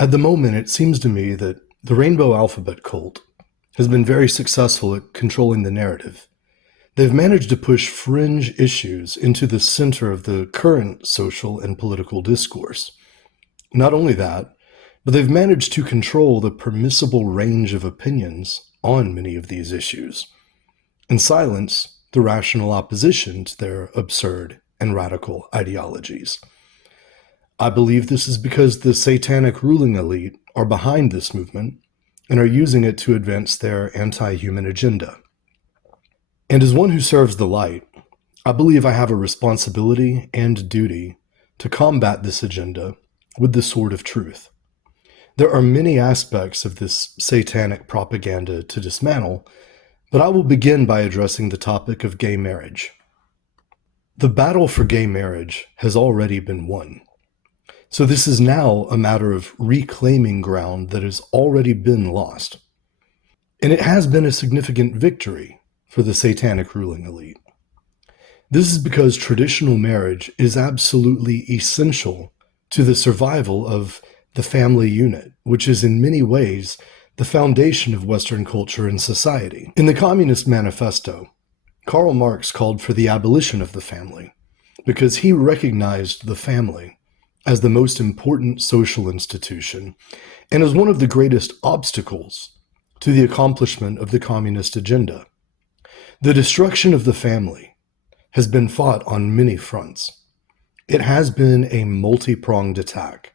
At the moment, it seems to me that the Rainbow Alphabet cult has been very successful at controlling the narrative. They've managed to push fringe issues into the center of the current social and political discourse. Not only that, but they've managed to control the permissible range of opinions on many of these issues, and silence the rational opposition to their absurd and radical ideologies. I believe this is because the satanic ruling elite are behind this movement and are using it to advance their anti-human agenda. And as one who serves the light, I believe I have a responsibility and duty to combat this agenda with the sword of truth. There are many aspects of this satanic propaganda to dismantle, but I will begin by addressing the topic of gay marriage. The battle for gay marriage has already been won. So this is now a matter of reclaiming ground that has already been lost. And it has been a significant victory for the satanic ruling elite. This is because traditional marriage is absolutely essential to the survival of the family unit, which is in many ways the foundation of Western culture and society. In the Communist Manifesto, Karl Marx called for the abolition of the family because he recognized the family as the most important social institution and as one of the greatest obstacles to the accomplishment of the communist agenda. The destruction of the family has been fought on many fronts. It has been a multi-pronged attack.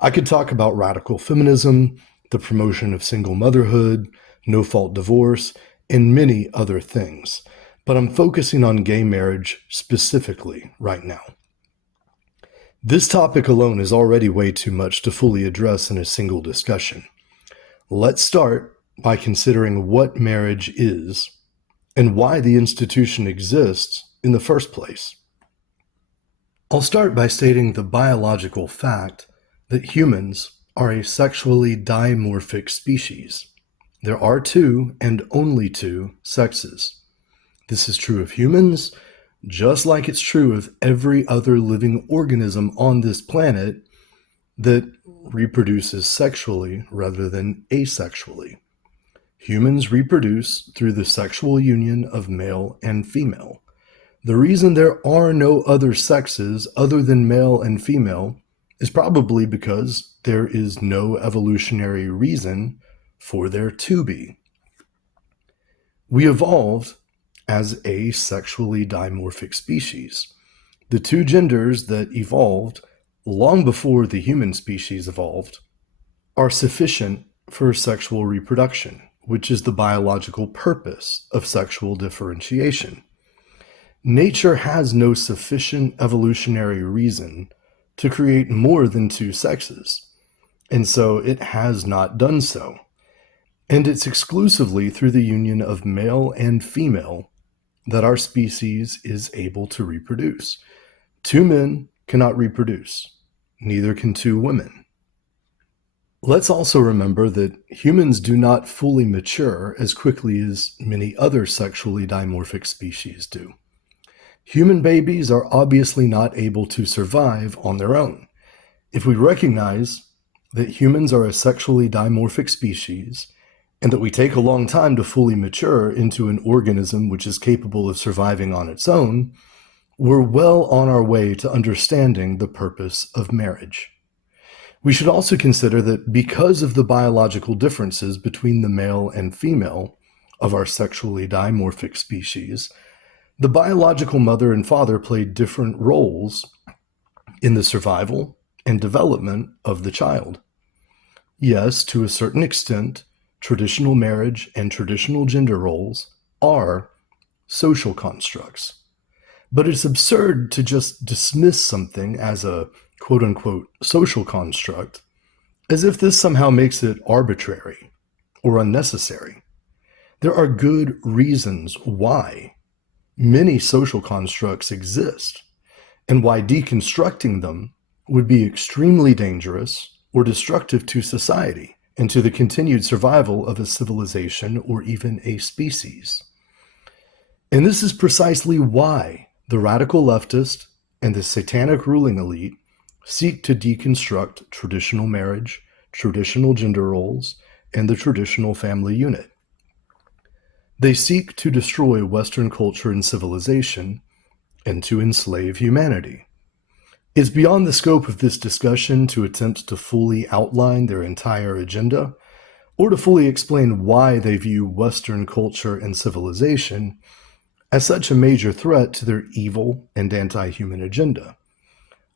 I could talk about radical feminism, the promotion of single motherhood, no-fault divorce, and many other things, but I'm focusing on gay marriage specifically right now. This topic alone is already way too much to fully address in a single discussion. Let's start by considering what marriage is and why the institution exists in the first place. I'll start by stating the biological fact that humans are a sexually dimorphic species. There are two and only two sexes. This is true of humans, just like it's true of every other living organism on this planet that reproduces sexually rather than asexually. Humans reproduce through the sexual union of male and female. The reason there are no other sexes other than male and female is probably because there is no evolutionary reason for there to be. We evolved as a sexually dimorphic species. The two genders that evolved long before the human species evolved are sufficient for sexual reproduction, which is the biological purpose of sexual differentiation. Nature has no sufficient evolutionary reason to create more than two sexes, and so it has not done so. And it's exclusively through the union of male and female that our species is able to reproduce. Two men cannot reproduce, neither can two women. Let's also remember that humans do not fully mature as quickly as many other sexually dimorphic species do. Human babies are obviously not able to survive on their own. If we recognize that humans are a sexually dimorphic species and that we take a long time to fully mature into an organism which is capable of surviving on its own, we're well on our way to understanding the purpose of marriage. We should also consider that because of the biological differences between the male and female of our sexually dimorphic species, the biological mother and father played different roles in the survival and development of the child. Yes, to a certain extent, traditional marriage and traditional gender roles are social constructs. But it's absurd to just dismiss something as a quote-unquote social construct as if this somehow makes it arbitrary or unnecessary. There are good reasons why many social constructs exist, and why deconstructing them would be extremely dangerous or destructive to society and to the continued survival of a civilization or even a species. And this is precisely why the radical leftist and the satanic ruling elite seek to deconstruct traditional marriage, traditional gender roles, and the traditional family unit. They seek to destroy Western culture and civilization and to enslave humanity. It's beyond the scope of this discussion to attempt to fully outline their entire agenda or to fully explain why they view Western culture and civilization as such a major threat to their evil and anti-human agenda.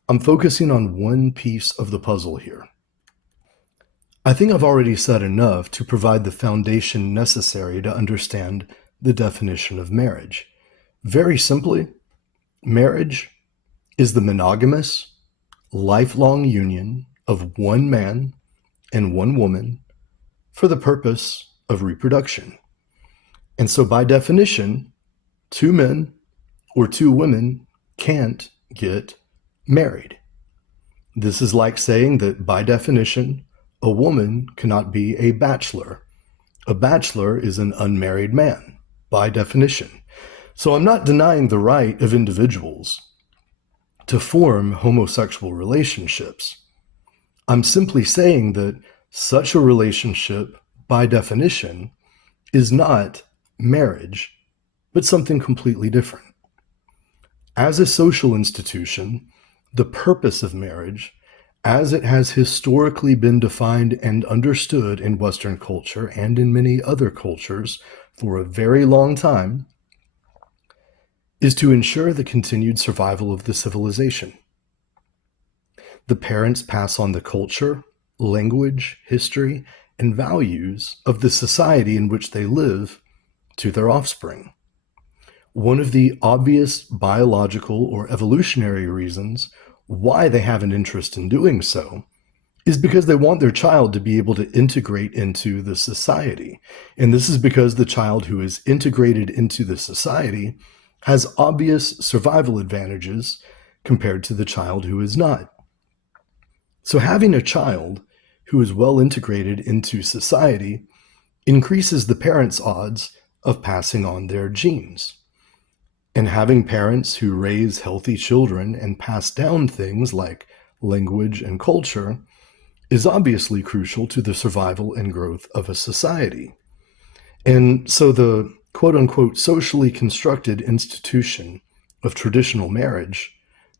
I'm focusing on one piece of the puzzle here. I think I've already said enough to provide the foundation necessary to understand the definition of marriage. Very simply, marriage is the monogamous, lifelong union of one man and one woman for the purpose of reproduction. And so by definition, two men or two women can't get married. This is like saying that by definition, a woman cannot be a bachelor. A bachelor is an unmarried man, by definition. So I'm not denying the right of individuals to form homosexual relationships. I'm simply saying that such a relationship, by definition, is not marriage, but something completely different. As a social institution, the purpose of marriage, as it has historically been defined and understood in Western culture and in many other cultures for a very long time, is to ensure the continued survival of the civilization. The parents pass on the culture, language, history, and values of the society in which they live to their offspring. One of the obvious biological or evolutionary reasons why they have an interest in doing so is because they want their child to be able to integrate into the society. And this is because the child who is integrated into the society has obvious survival advantages compared to the child who is not. So having a child who is well integrated into society increases the parents' odds of passing on their genes. And having parents who raise healthy children and pass down things like language and culture is obviously crucial to the survival and growth of a society. And so the quote-unquote socially constructed institution of traditional marriage,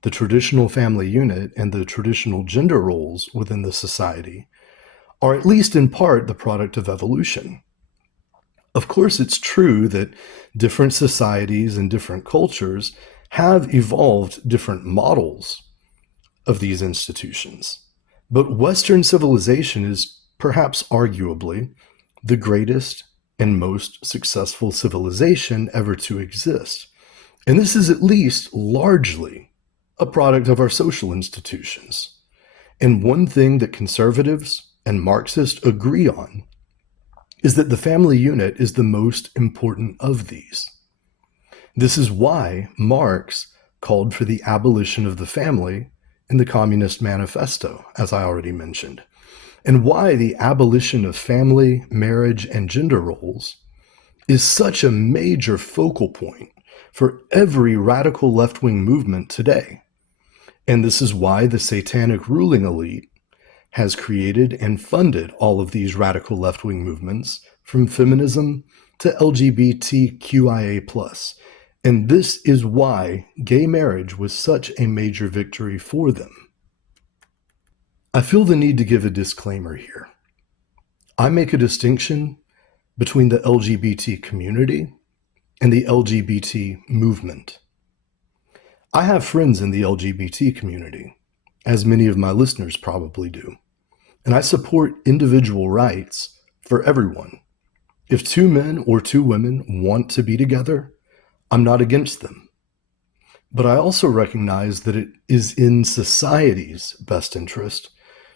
the traditional family unit, and the traditional gender roles within the society are at least in part the product of evolution. Of course, it's true that different societies and different cultures have evolved different models of these institutions. But Western civilization is perhaps arguably the greatest and most successful civilization ever to exist. And this is at least largely a product of our social institutions. And one thing that conservatives and Marxists agree on is that the family unit is the most important of these. This is why Marx called for the abolition of the family in the Communist Manifesto, as I already mentioned, and why the abolition of family, marriage, and gender roles is such a major focal point for every radical left-wing movement today. And this is why the Satanic ruling elite has created and funded all of these radical left-wing movements, from feminism to LGBTQIA+. And this is why gay marriage was such a major victory for them. I feel the need to give a disclaimer here. I make a distinction between the LGBT community and the LGBT movement. I have friends in the LGBT community, as many of my listeners probably do, and I support individual rights for everyone. If two men or two women want to be together, I'm not against them. But I also recognize that it is in society's best interest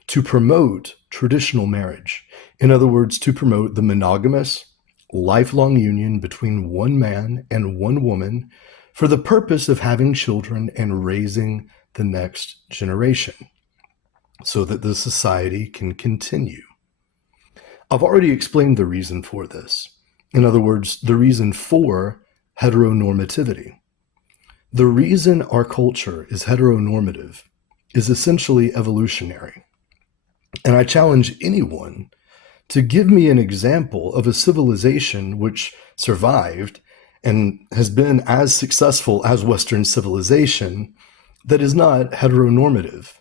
to promote traditional marriage. In other words, to promote the monogamous, lifelong union between one man and one woman for the purpose of having children and raising the next generation so that the society can continue. I've already explained the reason for this. In other words, the reason for heteronormativity. The reason our culture is heteronormative is essentially evolutionary. And I challenge anyone to give me an example of a civilization which survived and has been as successful as Western civilization that is not heteronormative.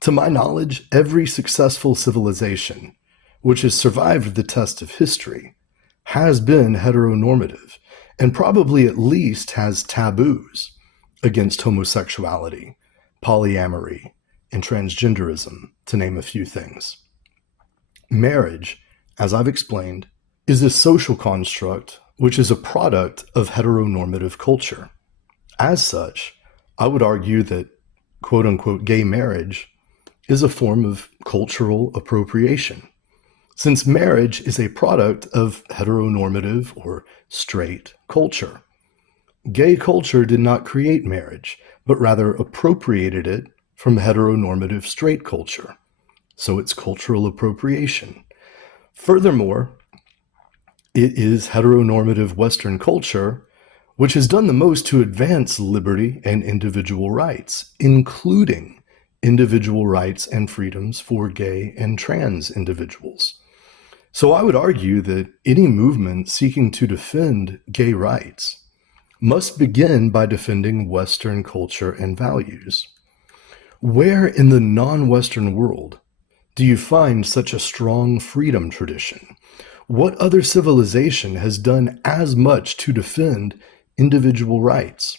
To my knowledge, every successful civilization which has survived the test of history has been heteronormative and probably at least has taboos against homosexuality, polyamory, and transgenderism, to name a few things. Marriage, as I've explained, is a social construct which is a product of heteronormative culture. As such, I would argue that quote unquote gay marriage is a form of cultural appropriation, since marriage is a product of heteronormative or straight culture. Gay culture did not create marriage, but rather appropriated it from heteronormative straight culture. So it's cultural appropriation. Furthermore, it is heteronormative Western culture which has done the most to advance liberty and individual rights, including individual rights and freedoms for gay and trans individuals. So I would argue that any movement seeking to defend gay rights must begin by defending Western culture and values. Where in the non-Western world do you find such a strong freedom tradition? What other civilization has done as much to defend individual rights?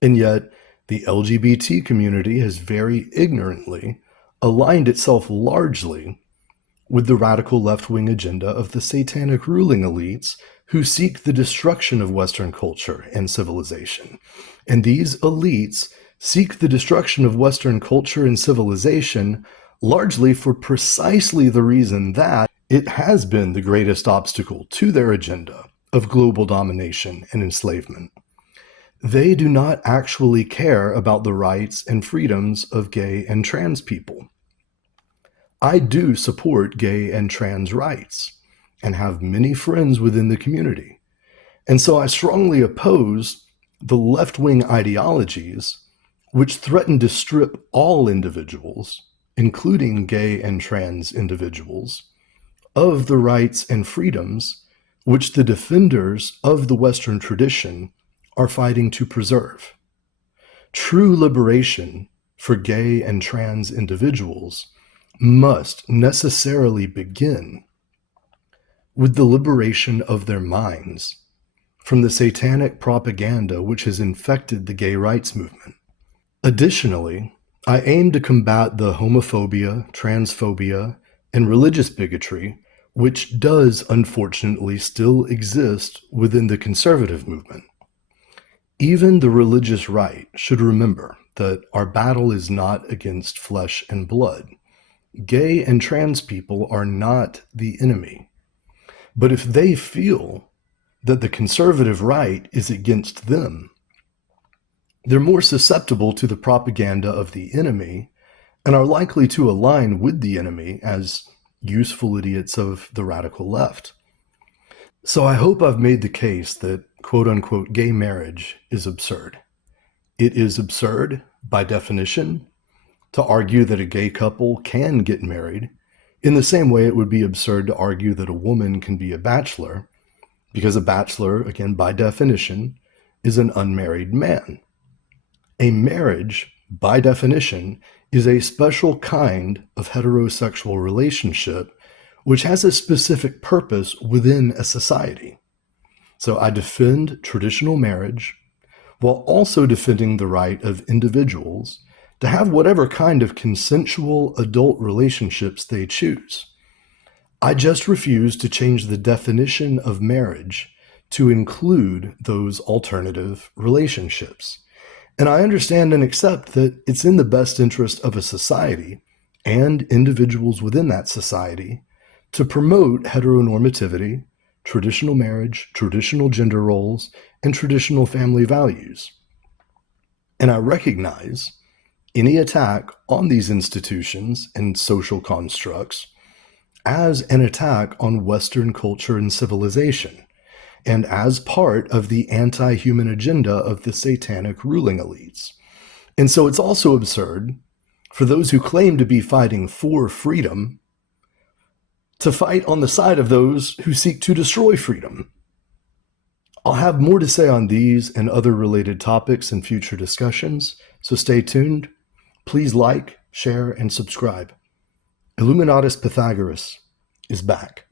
And yet, the LGBT community has very ignorantly aligned itself largely with the radical left-wing agenda of the satanic ruling elites who seek the destruction of Western culture and civilization. And these elites seek the destruction of Western culture and civilization largely for precisely the reason that it has been the greatest obstacle to their agenda of global domination and enslavement. They do not actually care about the rights and freedoms of gay and trans people. I do support gay and trans rights and have many friends within the community. And so I strongly oppose the left-wing ideologies which threaten to strip all individuals, including gay and trans individuals, of the rights and freedoms which the defenders of the Western tradition are fighting to preserve. True liberation for gay and trans individuals must necessarily begin with the liberation of their minds from the satanic propaganda which has infected the gay rights movement. Additionally, I aim to combat the homophobia, transphobia, and religious bigotry which does unfortunately still exist within the conservative movement. Even the religious right should remember that our battle is not against flesh and blood. Gay and trans people are not the enemy. But if they feel that the conservative right is against them, they're more susceptible to the propaganda of the enemy and are likely to align with the enemy as useful idiots of the radical left. So I hope I've made the case that quote-unquote gay marriage is absurd. It is absurd by definition to argue that a gay couple can get married, in the same way it would be absurd to argue that a woman can be a bachelor, because a bachelor, again, by definition, is an unmarried man. A marriage, by definition, is a special kind of heterosexual relationship which has a specific purpose within a society. So I defend traditional marriage while also defending the right of individuals to have whatever kind of consensual adult relationships they choose. I just refuse to change the definition of marriage to include those alternative relationships. And I understand and accept that it's in the best interest of a society and individuals within that society to promote heteronormativity, traditional marriage, traditional gender roles, and traditional family values. And I recognize any attack on these institutions and social constructs as an attack on Western culture and civilization, and as part of the anti-human agenda of the satanic ruling elites. And so it's also absurd for those who claim to be fighting for freedom to fight on the side of those who seek to destroy freedom. I'll have more to say on these and other related topics in future discussions, so stay tuned. Please like, share, and subscribe. Illuminatus Pythagoras is back.